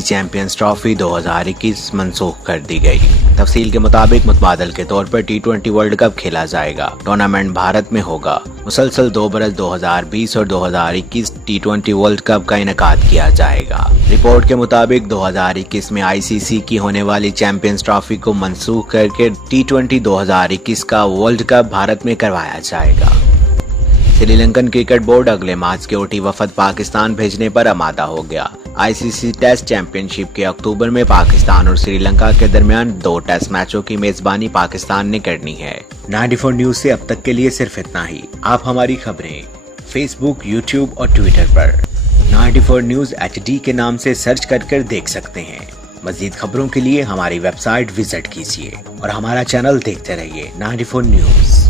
Champions trophy 2021 मनसूख कर दी गई। तफसील के मुताबिक मुतबादल के तौर पर T20 वर्ल्ड कप खेला जाएगा। टूर्नामेंट भारत में होगा। मुसलसल 2 बरस 2020 और 2021 T20 वर्ल्ड कप का इनेकाद किया जाएगा। रिपोर्ट के मुताबिक 2021 में ICC की होने वाली चैंपियंस ट्रॉफी को मनसूख करके T20 2021 का वर्ल्ड कप भारत में करवाया जाएगा। श्रीलंकन क्रिकेट बोर्ड अगले मार्च के ओटी वफद पाकिस्तान भेजने पर आमादा हो गया। ICC टेस्ट चैंपियनशिप के अक्टूबर में पाकिस्तान और श्रीलंका के दरमियान 2 टेस्ट मैचों की मेजबानी पाकिस्तान ने करनी है। 94 न्यूज से अब तक के लिए सिर्फ इतना ही। आप हमारी खबरें फेसबुक, यूट्यूब और ट्विटर पर 94 न्यूज HD के नाम से सर्च कर देख सकते हैं। मजीद खबरों के लिए हमारी वेबसाइट विजिट कीजिए और हमारा चैनल देखते रहिए 94 न्यूज।